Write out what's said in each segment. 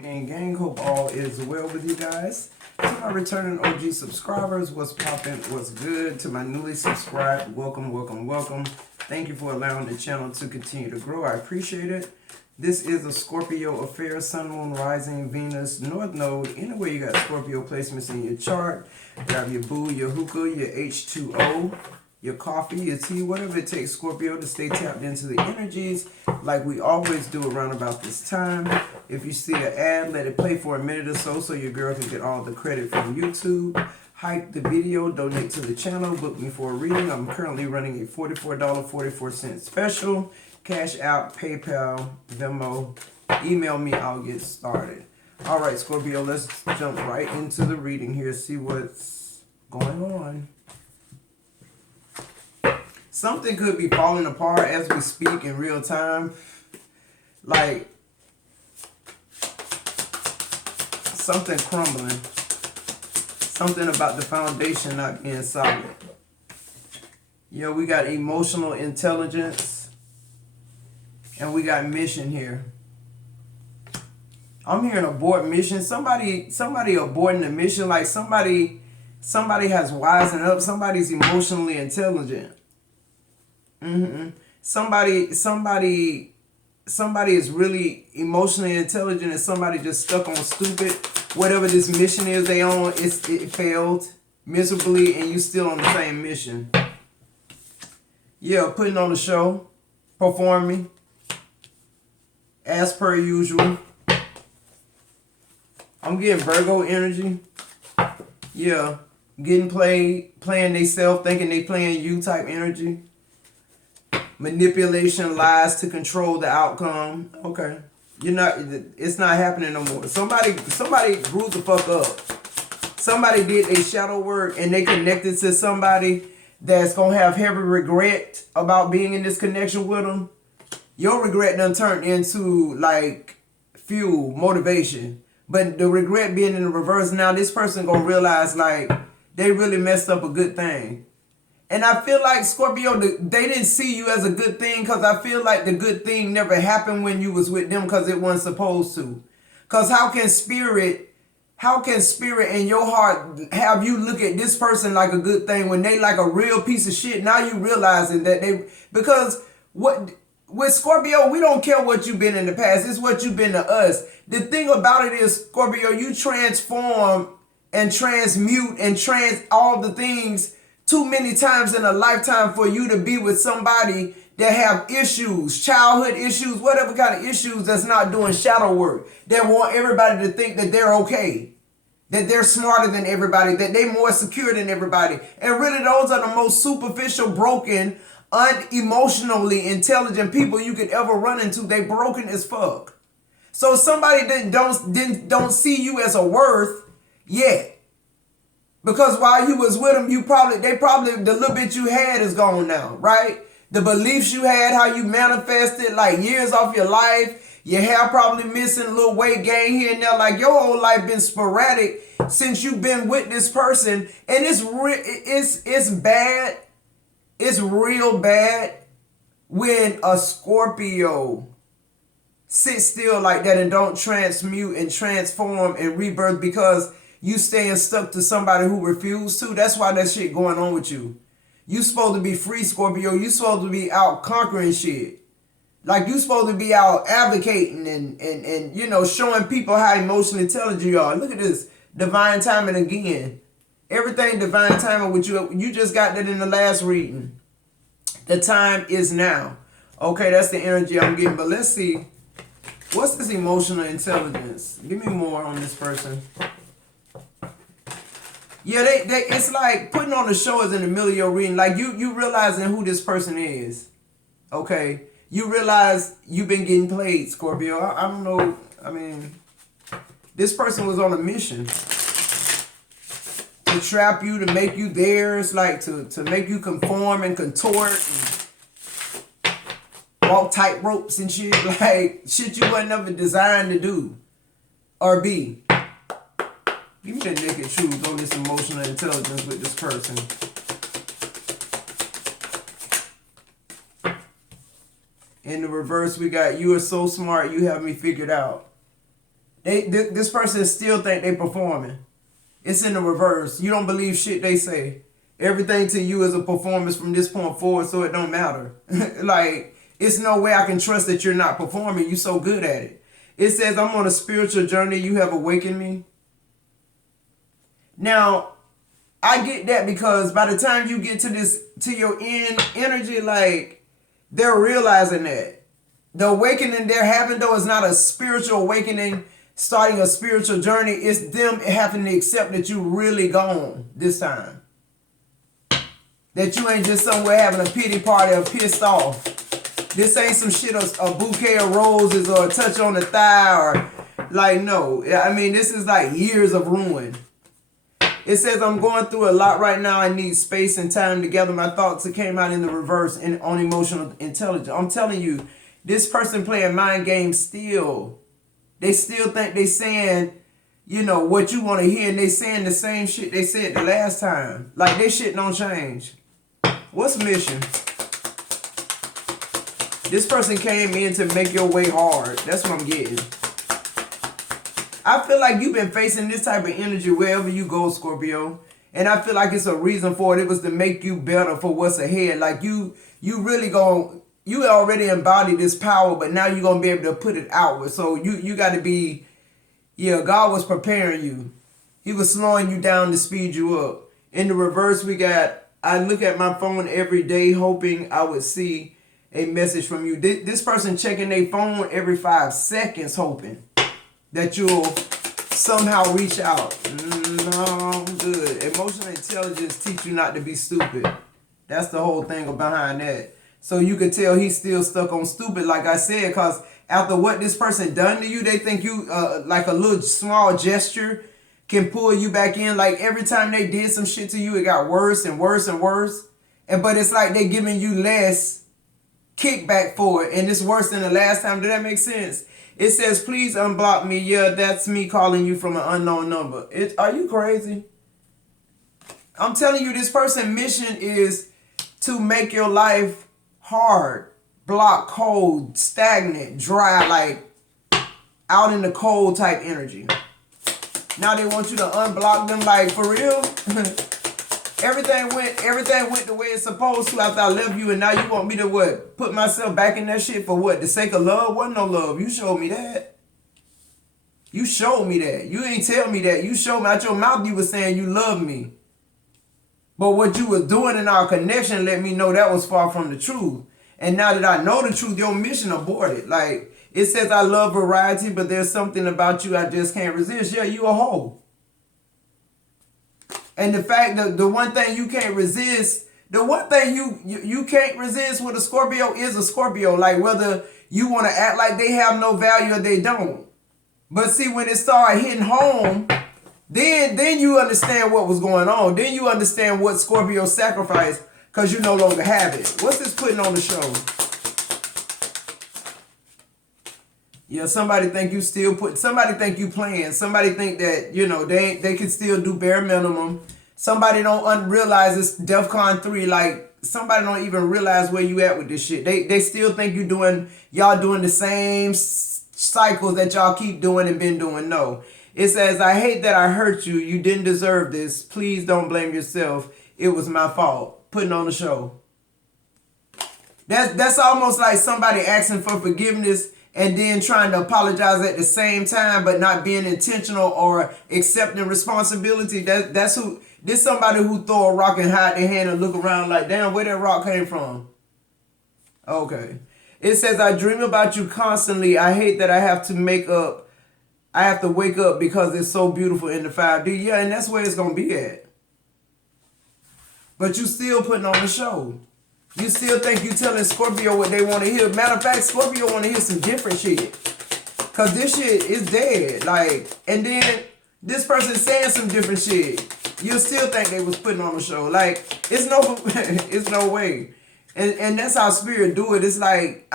Gang, hope all is well with you guys. To my returning OG subscribers, what's poppin', what's good? To my newly subscribed, welcome. Thank you for allowing the channel to continue to grow. I appreciate it. This is a Scorpio affair, Sun, Moon, Rising, Venus, North Node. Anywhere you got Scorpio placements in your chart, grab your boo, your hookah, your H2O, your coffee, your tea, whatever it takes, Scorpio, to stay tapped into the energies like we always do around about this time. If you see an ad, let it play for a minute or so your girl can get all the credit from YouTube. Hype the video, donate to the channel, book me for a reading. I'm currently running a $44.44 special. Cash out, PayPal, Venmo, email me, I'll get started. All right, Scorpio, let's jump right into the reading here, see what's going on. Something could be falling apart as we speak in real time. Like, something crumbling. Something about the foundation not being solid. Yo, we got emotional intelligence. And we got mission here. I'm hearing abort mission. Somebody aborting the mission. Like somebody has wisened up. Somebody's emotionally intelligent. Somebody is really emotionally intelligent and somebody just stuck on stupid. Whatever this mission is they on, it failed miserably and you still on the same mission. Yeah, putting on the show, performing, as per usual. I'm getting Virgo energy. Yeah, getting played, playing they self, thinking they playing you type energy. Manipulation, lies to control the outcome. Okay. It's not happening no more. Somebody grew the fuck up. Somebody did a shadow work and they connected to somebody that's gonna have heavy regret about being in this connection with them. Your regret done turned into like fuel, motivation. But the regret being in the reverse, now this person gonna realize like they really messed up a good thing. And I feel like, Scorpio, they didn't see you as a good thing because I feel like the good thing never happened when you was with them because it wasn't supposed to. Because how can spirit in your heart have you look at this person like a good thing when they like a real piece of shit? Now you realizing that because with Scorpio, we don't care what you've been in the past. It's what you've been to us. The thing about it is, Scorpio, you transform and transmute and all the things too many times in a lifetime for you to be with somebody that have issues, childhood issues, whatever kind of issues that's not doing shadow work, that want everybody to think that they're okay, that they're smarter than everybody, that they're more secure than everybody. And really those are the most superficial, broken, unemotionally intelligent people you could ever run into. They broken as fuck. So somebody don't see you as a worth yet. Because while you was with them, the little bit you had is gone now, right? The beliefs you had, how you manifested, like years off your life, your hair probably missing, a little weight gain here and there, like your whole life been sporadic since you've been with this person, and it's bad, it's real bad when a Scorpio sits still like that and don't transmute and transform and rebirth because you staying stuck to somebody who refused to. That's why that shit going on with you. You supposed to be free, Scorpio. You supposed to be out conquering shit. Like you supposed to be out advocating and you know, showing people how emotionally intelligent you are. Look at this. Divine timing again. Everything divine timing with you. You just got that in the last reading. The time is now. Okay, that's the energy I'm getting. But let's see. What's this emotional intelligence? Give me more on this person. Yeah, it's like putting on the show is in the middle of your reading. Like you realizing who this person is. Okay. You realize you've been getting played, Scorpio. I don't know. I mean, this person was on a mission to trap you, to make you theirs, like to make you conform and contort and walk tight ropes and shit. Like shit you wasn't ever designed to do or be. Give me the naked truth on this emotional intelligence with this person. In the reverse, we got, you are so smart, you have me figured out. This person still think they performing. It's in the reverse. You don't believe shit they say. Everything to you is a performance from this point forward, so it don't matter. Like, it's no way I can trust that you're not performing. You so good at it. It says, I'm on a spiritual journey. You have awakened me. Now, I get that because by the time you get to your end energy, like, they're realizing that. The awakening they're having, though, is not a spiritual awakening, starting a spiritual journey. It's them having to accept that you really gone this time. That you ain't just somewhere having a pity party or pissed off. This ain't some shit, a bouquet of roses or a touch on the thigh or, like, no. I mean, this is like years of ruin. It says, I'm going through a lot right now. I need space and time to gather my thoughts. It came out in the reverse and on emotional intelligence. I'm telling you, this person playing mind games still. They still think they saying, you know, what you want to hear, and they saying the same shit they said the last time. Like, this shit don't change. What's mission? This person came in to make your way hard. That's what I'm getting. I feel like you've been facing this type of energy wherever you go, Scorpio. And I feel like it's a reason for it. It was to make you better for what's ahead. Like, you really you already embody this power, but now you're going to be able to put it outward. So you got to be, yeah, God was preparing you. He was slowing you down to speed you up. In the reverse, we got, I look at my phone every day hoping I would see a message from you. This person checking their phone every 5 seconds hoping that you'll somehow reach out. No, I'm good. Emotional intelligence teach you not to be stupid. That's the whole thing behind that. So you could tell he's still stuck on stupid, like I said, because after what this person done to you, they think you, like a little small gesture can pull you back in. Like every time they did some shit to you, it got worse and worse and worse. But it's like they giving you less kickback for it, and it's worse than the last time. Did that make sense? It says, please unblock me. Yeah, that's me calling you from an unknown number. Are you crazy? I'm telling you, this person's mission is to make your life hard, block, cold, stagnant, dry, like out in the cold type energy. Now they want you to unblock them, like, for real? Everything went the way it's supposed to after I left you, and now you want me to what? Put myself back in that shit for what? The sake of love? Wasn't no love. You showed me that. You showed me that. You ain't tell me that. You showed me out your mouth you were saying you love me. But what you was doing in our connection let me know that was far from the truth. And now that I know the truth, your mission aborted. Like, it says I love variety, but there's something about you I just can't resist. Yeah, you a hoe. And the fact that the one thing you can't resist, the one thing you can't resist with a Scorpio is a Scorpio. Like, whether you want to act like they have no value or they don't. But see, when it started hitting home, then you understand what was going on. Then you understand what Scorpio sacrificed because you no longer have it. What's this putting on the show? Yeah, somebody think you somebody think you playing. Somebody think that, you know, they can still do bare minimum. Somebody don't realize it's DEFCON 3. Like, somebody don't even realize where you at with this shit. They still think y'all doing the same cycles that y'all keep doing and been doing. No. It says, I hate that I hurt you. You didn't deserve this. Please don't blame yourself. It was my fault. Putting on the show. That's almost like somebody asking for forgiveness and then trying to apologize at the same time, but not being intentional or accepting responsibility. This somebody who throw a rock and hide their hand and look around like, damn, where that rock came from? Okay. It says, I dream about you constantly. I hate that I have to wake up because it's so beautiful in the 5D. Yeah, and that's where it's going to be at. But you still putting on the show. You still think you telling Scorpio what they want to hear. Matter of fact, Scorpio want to hear some different shit. Because this shit is dead. Like, and then this person saying some different shit. You still think they was putting on the show. Like, it's no way. And that's how spirit do it. It's like,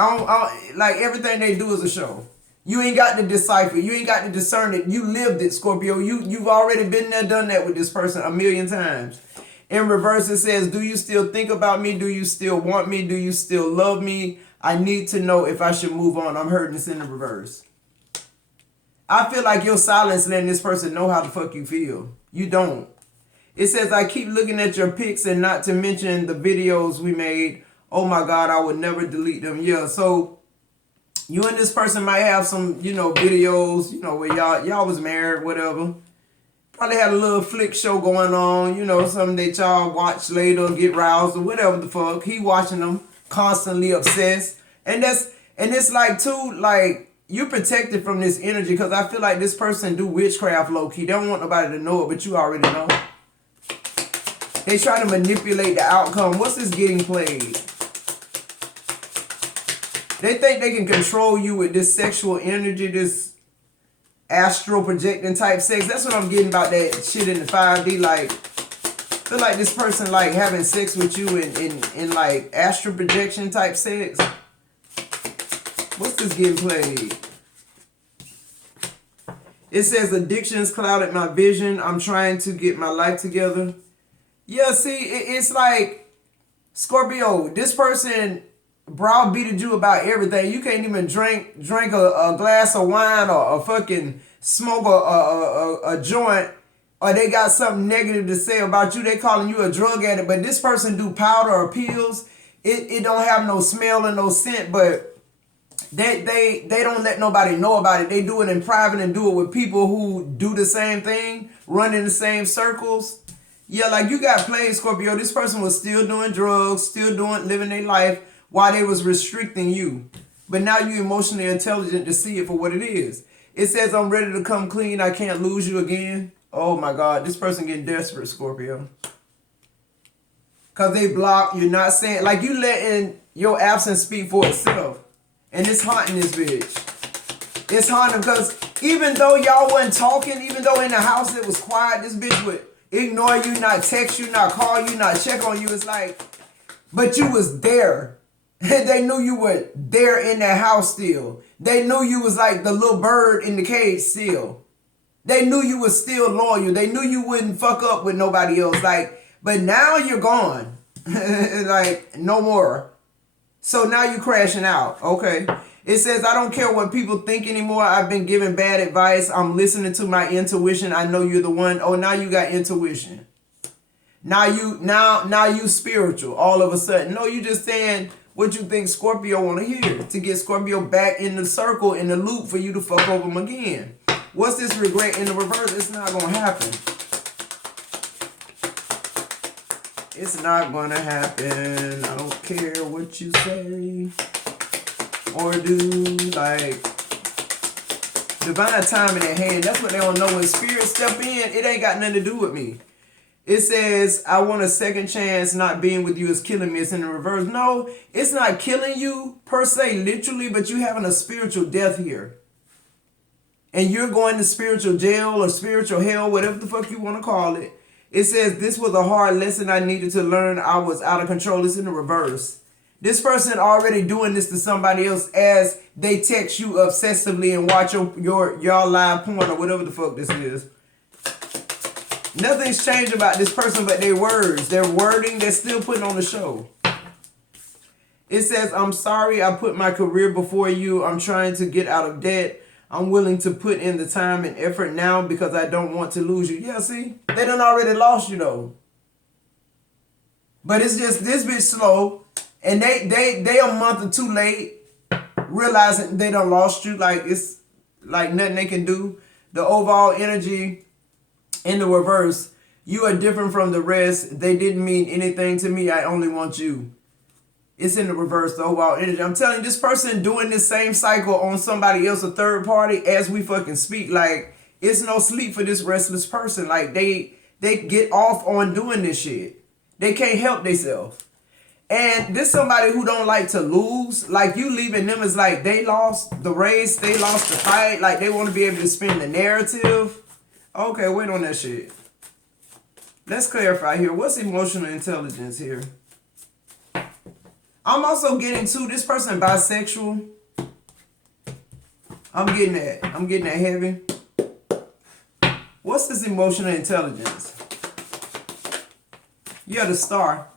like everything they do is a show. You ain't got to decipher. You ain't got to discern it. You lived it, Scorpio. You've already been there, done that with this person a million times. In reverse, it says, do you still think about me? Do you still want me? Do you still love me? I need to know if I should move on. I'm hearing this in the reverse. I feel like your silence letting this person know how the fuck you feel. You don't. It says, I keep looking at your pics and not to mention the videos we made. Oh my God, I would never delete them. Yeah, so you and this person might have some, you know, videos, you know, where y'all was married, whatever. Probably had a little flick show going on, you know, something that y'all watch later, get roused or whatever the fuck. He watching them, constantly obsessed. And it's like too, like, you protected from this energy because I feel like this person do witchcraft low-key. They don't want nobody to know it, but you already know. They try to manipulate the outcome. What's this getting played? They think they can control you with this sexual energy, this astral projecting type sex. That's what I'm getting about that shit in the 5D. Like, I feel like this person like having sex with you in like astral projection type sex. What's this getting played? It says addictions clouded my vision. I'm trying to get my life together. Yeah, see, it's like, Scorpio, this person browbeated you about everything. You can't even drink a glass of wine or fucking smoke a joint, or they got something negative to say about you. They calling you a drug addict, but this person do powder or pills. It don't have no smell and no scent, but they don't let nobody know about it. They do it in private and do it with people who do the same thing, run in the same circles. Yeah, like you got played, Scorpio. This person was still doing drugs, still living their life while they was restricting you. But now you emotionally intelligent to see it for what it is. It says, I'm ready to come clean. I can't lose you again. Oh my God, this person getting desperate, Scorpio. Because they block, you're not saying, like you letting your absence speak for itself. And it's haunting this bitch. It's haunting because even though y'all wasn't talking, even though in the house it was quiet, this bitch would ignore you, not text you, not call you, not check on you. It's like, but you was there. They knew you were there in that house still. They knew you was like the little bird in the cage still. They knew you was still loyal. They knew you wouldn't fuck up with nobody else. Like, but now you're gone. Like, no more. So now you crashing out. Okay. It says, I don't care what people think anymore. I've been given bad advice. I'm listening to my intuition. I know you're the one. Oh, now you got intuition. Now you spiritual all of a sudden. No, you just saying what you think Scorpio want to hear to get Scorpio back in the circle, in the loop for you to fuck over him again. What's this regret in the reverse? It's not going to happen. It's not going to happen. I don't care what you say or do. Like, divine timing at hand. That's what they don't know. When spirit step in, it ain't got nothing to do with me. It says, I want a second chance. Not being with you is killing me. It's in the reverse. No, it's not killing you per se, literally, but you having a spiritual death here. And you're going to spiritual jail or spiritual hell, whatever the fuck you want to call it. It says, this was a hard lesson I needed to learn. I was out of control. It's in the reverse. This person already doing this to somebody else as they text you obsessively and watch your live porn or whatever the fuck this is. Nothing's changed about this person but their words. Their wording, they're still putting on the show. It says, I'm sorry I put my career before you. I'm trying to get out of debt. I'm willing to put in the time and effort now because I don't want to lose you. Yeah, see? They done already lost you though. But it's just this bitch slow. And they a month or two late realizing they done lost you. Like it's like nothing they can do. The overall energy in the reverse. You are different from the rest. They didn't mean anything to me. I only want you. It's in the reverse, the overall energy. I'm telling you, this person doing this same cycle on somebody else, a third party, as we fucking speak. Like, it's no sleep for this restless person. Like, they get off on doing this shit. They can't help themselves. And this somebody who don't like to lose. Like, you leaving them is like, they lost the race, they lost the fight. Like, they want to be able to spin the narrative. Okay, wait on that shit. Let's clarify here. What's emotional intelligence here? I'm also getting to this person bisexual. I'm getting that heavy. What's this emotional intelligence? You're the star.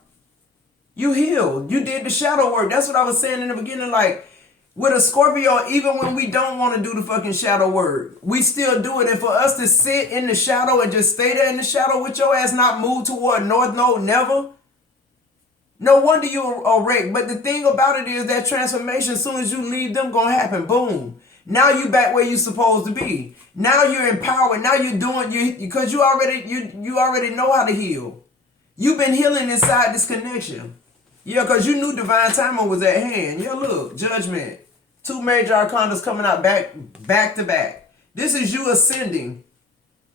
You healed. You did the shadow work. That's what I was saying in the beginning. Like, With a Scorpio, even when we don't want to do the fucking shadow work, we still do it. And for us to sit in the shadow and just stay there in the shadow with your ass not move toward North Node never, no wonder you a wreck. But the thing about it is that transformation, as soon as you leave them, gonna happen. Boom. Now you back where you supposed to be. Now you're empowered. Now you're doing because you already know how to heal. You've been healing inside this connection. Yeah, because you knew divine timing was at hand. Yeah, look, judgment. 2 major arcanas coming out back to back. This is you ascending.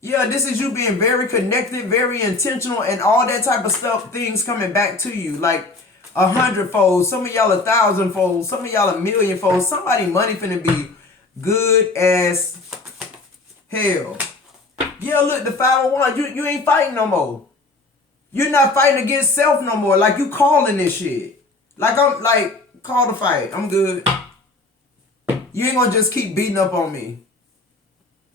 Yeah, this is you being very connected, very intentional, and all that type of stuff, things coming back to you. Like 100-fold. Some of y'all 1,000-fold. Some of y'all 1,000,000-fold. Somebody money finna be good as hell. Yeah, look, the 501, you ain't fighting no more. You're not fighting against self no more. Like, you calling this shit. Call the fight. I'm good. You ain't gonna just keep beating up on me.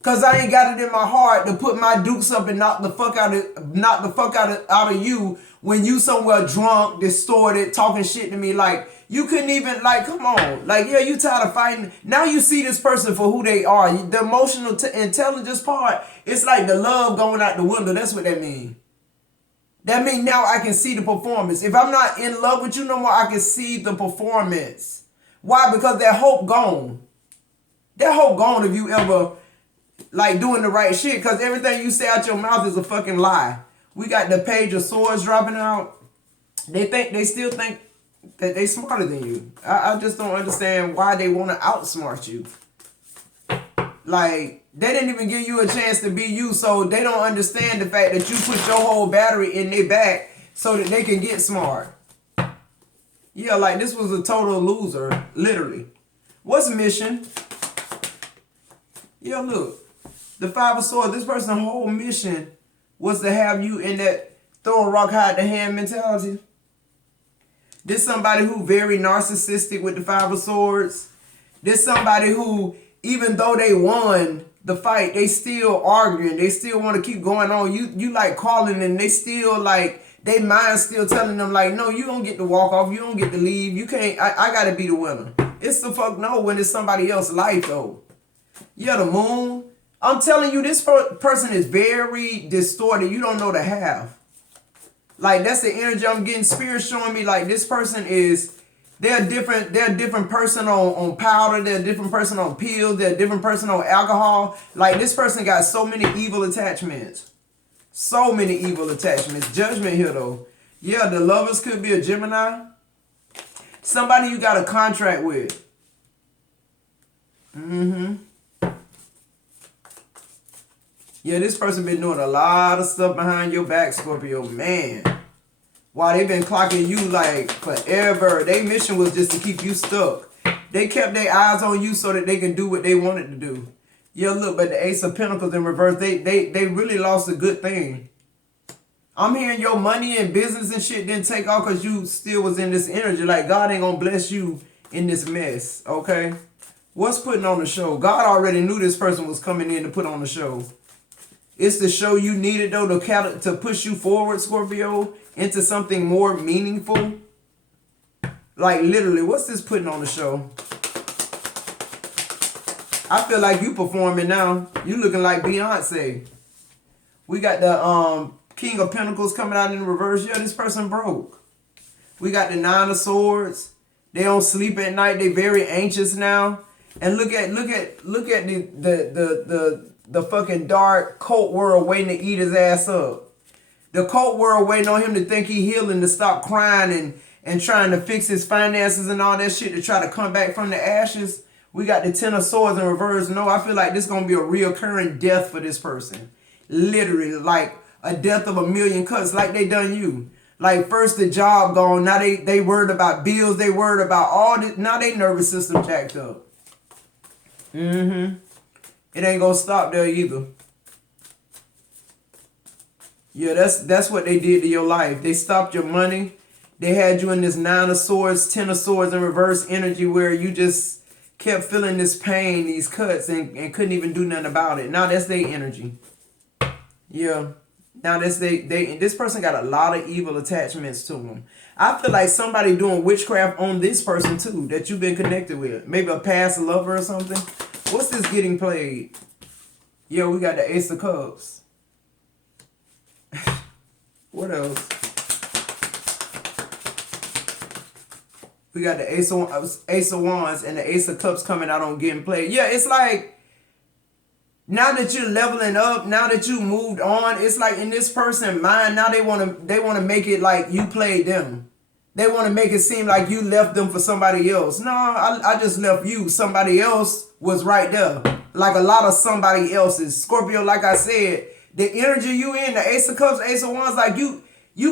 Cause I ain't got it in my heart to put my dukes up and knock the fuck out of you when you somewhere drunk, distorted, talking shit to me. Like, you couldn't even, like, come on. Like, yeah, you tired of fighting. Now you see this person for who they are. The emotional intelligence part, it's like the love going out the window. That's what that means. That means now I can see the performance. If I'm not in love with you no more, I can see the performance. Why? Because that hope gone. That hope gone if you ever, like, doing the right shit. Because everything you say out your mouth is a fucking lie. We got the Page of Swords dropping out. They still think that they smarter than you. I just don't understand why they want to outsmart you. Like, they didn't even give you a chance to be you, so they don't understand the fact that you put your whole battery in their back so that they can get smart. Yeah, like, this was a total loser, literally. What's mission? Yeah, look. The 5 of Swords, this person's whole mission was to have you in that throw a rock, hide the hand mentality. This somebody who very narcissistic with the 5 of Swords. This somebody who, even though they won the fight, they still arguing. They still want to keep going on. You like calling and they still like, they mind still telling them like, no, you don't get to walk off. You don't get to leave. You can't, I got to be the winner. It's the fuck no when it's somebody else's life though. Yeah, the moon. I'm telling you, this person is very distorted. You don't know the half. Like, that's the energy I'm getting. Spirit showing me like this person is, they're a different person on powder. They're a different person on pills. They're a different person on alcohol. Like, this person got so many evil attachments. So many evil attachments. Judgment here, though. Yeah, the lovers could be a Gemini. Somebody you got a contract with. Yeah, this person been doing a lot of stuff behind your back, Scorpio. Man. Wow, they've been clocking you like forever. Their mission was just to keep you stuck. They kept their eyes on you so that they can do what they wanted to do. Yeah, look, but the Ace of Pentacles in reverse, they really lost a good thing. I'm hearing your money and business and shit didn't take off because you still was in this energy. Like, God ain't gonna bless you in this mess, okay? What's putting on the show? God already knew this person was coming in to put on the show. It's the show you needed, though, to push you forward, Scorpio, into something more meaningful. Like, literally, what's this putting on the show? I feel like you performing now. You looking like Beyonce. We got the King of Pentacles coming out in reverse. Yeah, this person broke. We got the 9 of Swords. They don't sleep at night. They very anxious now. And look at the fucking dark cult world waiting to eat his ass up. The cult world waiting on him to think he healing, to stop crying and trying to fix his finances and all that shit, to try to come back from the ashes. We got the 10 of Swords in reverse. No, I feel like this is going to be a reoccurring death for this person. Literally, like a death of 1,000,000 cuts, like they done you. Like, first the job gone, now they worried about bills, they worried about all this, now they nervous system jacked up. It ain't gonna stop there either. Yeah, that's what they did to your life. They stopped your money. They had you in this 9 of Swords, 10 of Swords in reverse energy where you just kept feeling this pain, these cuts, and couldn't even do nothing about it. Now that's their energy. Yeah. Now this person got a lot of evil attachments to them. I feel like somebody doing witchcraft on this person too that you've been connected with. Maybe a past lover or something. What's this getting played? Yo, we got the Ace of Cups. What else? We got the Ace of Wands and the Ace of Cups coming out on getting played. Yeah, it's like now that you're leveling up, now that you moved on, it's like in this person's mind, now they wanna make it like you played them. They want to make it seem like you left them for somebody else. No, I just left you. Somebody else was right there. Like a lot of somebody else's. Scorpio, like I said, the energy you in, the Ace of Cups, Ace of Wands, like you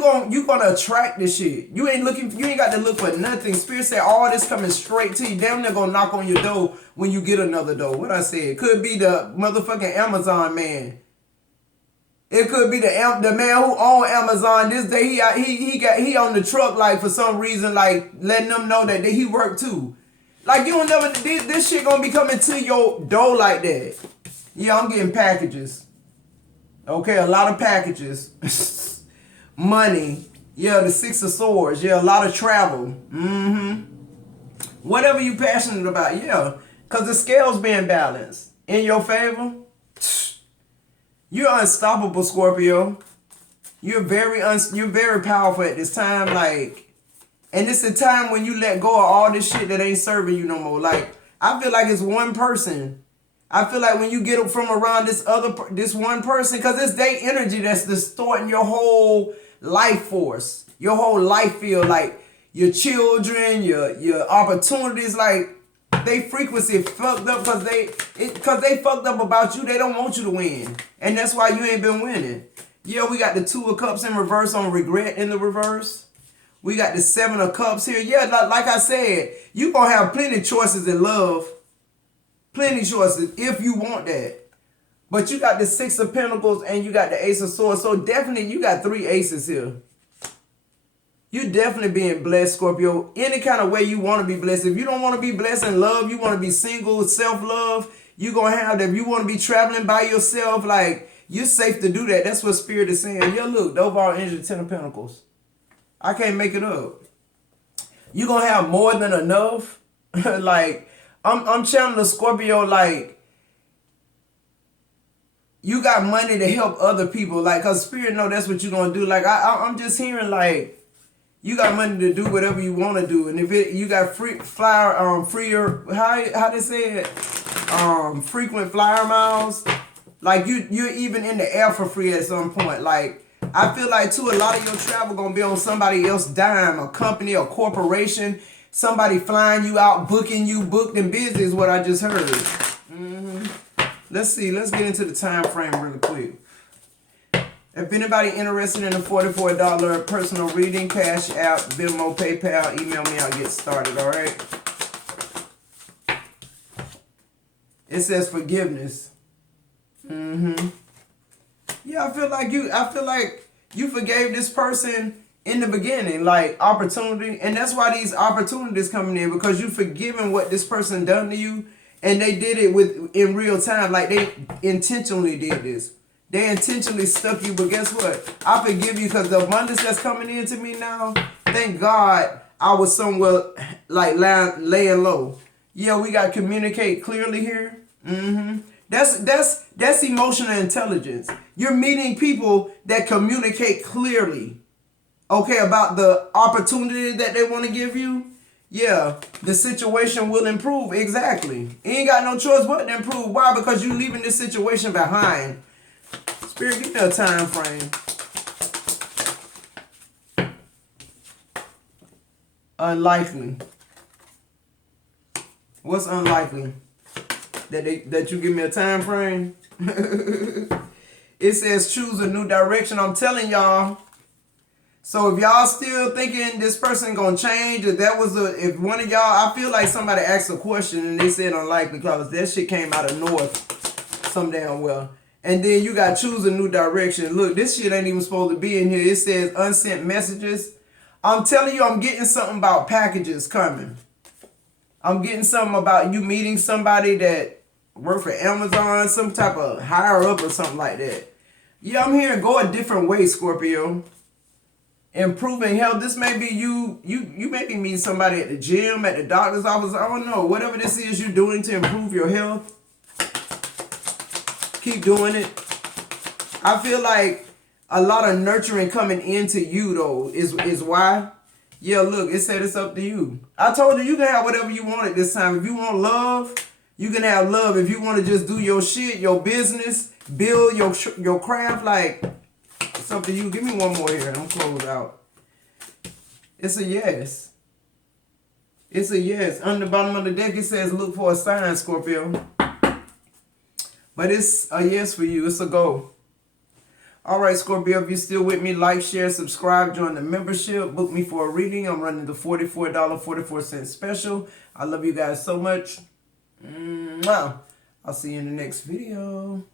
gonna attract this shit. You ain't got to look for nothing. Spirit said all this coming straight to you. Damn, they're gonna knock on your door when you get another door. What I said? Could be the motherfucking Amazon man. It could be the man who owned Amazon. This day he on the truck like for some reason, like letting them know that he worked too. Like you don't never this shit gonna be coming to your door like that. Yeah, I'm getting packages. Okay, a lot of packages. Money. Yeah, the Six of Swords. Yeah, a lot of travel. Whatever you passionate about, yeah. Cause the scale's being balanced in your favor. You're unstoppable, Scorpio. You're very powerful at this time, like, and it's a time when you let go of all this shit that ain't serving you no more. Like, I feel like it's one person. I feel like when you get from around this one person, because it's their energy that's distorting your whole life force, your whole life field, like your children, your opportunities, like. They frequency fucked up because they fucked up about you. They don't want you to win. And that's why you ain't been winning. Yeah, we got the Two of Cups in reverse on regret in the reverse. We got the Seven of Cups here. Yeah, like I said, you going to have plenty choices in love. Plenty choices if you want that. But you got the Six of Pentacles and you got the Ace of Swords. So definitely you got 3 aces here. You definitely being blessed, Scorpio. Any kind of way you want to be blessed. If you don't want to be blessed in love, you want to be single, self-love, you're going to have that. If you want to be traveling by yourself, like, you're safe to do that. That's what Spirit is saying. Yo, look, the overall energy, 10 of Pentacles. I can't make it up. You're going to have more than enough. Like, I'm channeling the Scorpio, like, you got money to help other people. Like, because Spirit know that's what you're going to do. Like, I'm just hearing, like, you got money to do whatever you want to do, and if you got frequent flyer miles, like you're even in the air for free at some point. Like I feel like too, a lot of your travel gonna be on somebody else's dime, a company, a corporation, somebody flying you out, booking you, booked in business. Is what I just heard. Let's see. Let's get into the time frame really quick. If anybody interested in a $44 personal reading, Cash App, Venmo, PayPal, email me, I'll get started, all right? It says forgiveness. Yeah, I feel like you forgave this person in the beginning, like opportunity. And that's why these opportunities coming in, because you forgiven what this person done to you. And they did it in real time. Like they intentionally did this. They intentionally stuck you, but guess what? I forgive you because the abundance that's coming into me now, thank God I was somewhere like laying low. Yeah, we got to communicate clearly here. That's emotional intelligence. You're meeting people that communicate clearly, okay, about the opportunity that they want to give you. Yeah, the situation will improve. Exactly. You ain't got no choice but to improve. Why? Because you're leaving this situation behind. Spirit, give me a time frame. Unlikely. What's unlikely? That you give me a time frame? It says choose a new direction. I'm telling y'all. So if y'all still thinking this person gonna change, if one of y'all, I feel like somebody asked a question and they said unlikely because that shit came out of north some damn well. And then you got choose a new direction. Look, this shit ain't even supposed to be in here. It says unsent messages. I'm telling you, I'm getting something about packages coming. I'm getting something about you meeting somebody that work for Amazon, some type of higher up or something like that. Yeah, I'm hearing go a different way, Scorpio. Improving health. This may be you may be meeting somebody at the gym, at the doctor's office. I don't know. Whatever this is you're doing to improve your health, keep doing it. I feel like a lot of nurturing coming into you though is why. Yeah, look, it said it's up to you. I told you can have whatever you want at this time. If you want love, you can have love. If you want to just do your shit, your business, build your craft, like, it's up to you. Give me one more here and I'm closed out. It's a yes. It's a yes. On the bottom of the deck it says look for a sign, Scorpio. But it's a yes for you. It's a go. Alright, Scorpio, if you're still with me, like, share, subscribe, join the membership, book me for a reading. I'm running the $44.44 special. I love you guys so much. Mwah. I'll see you in the next video.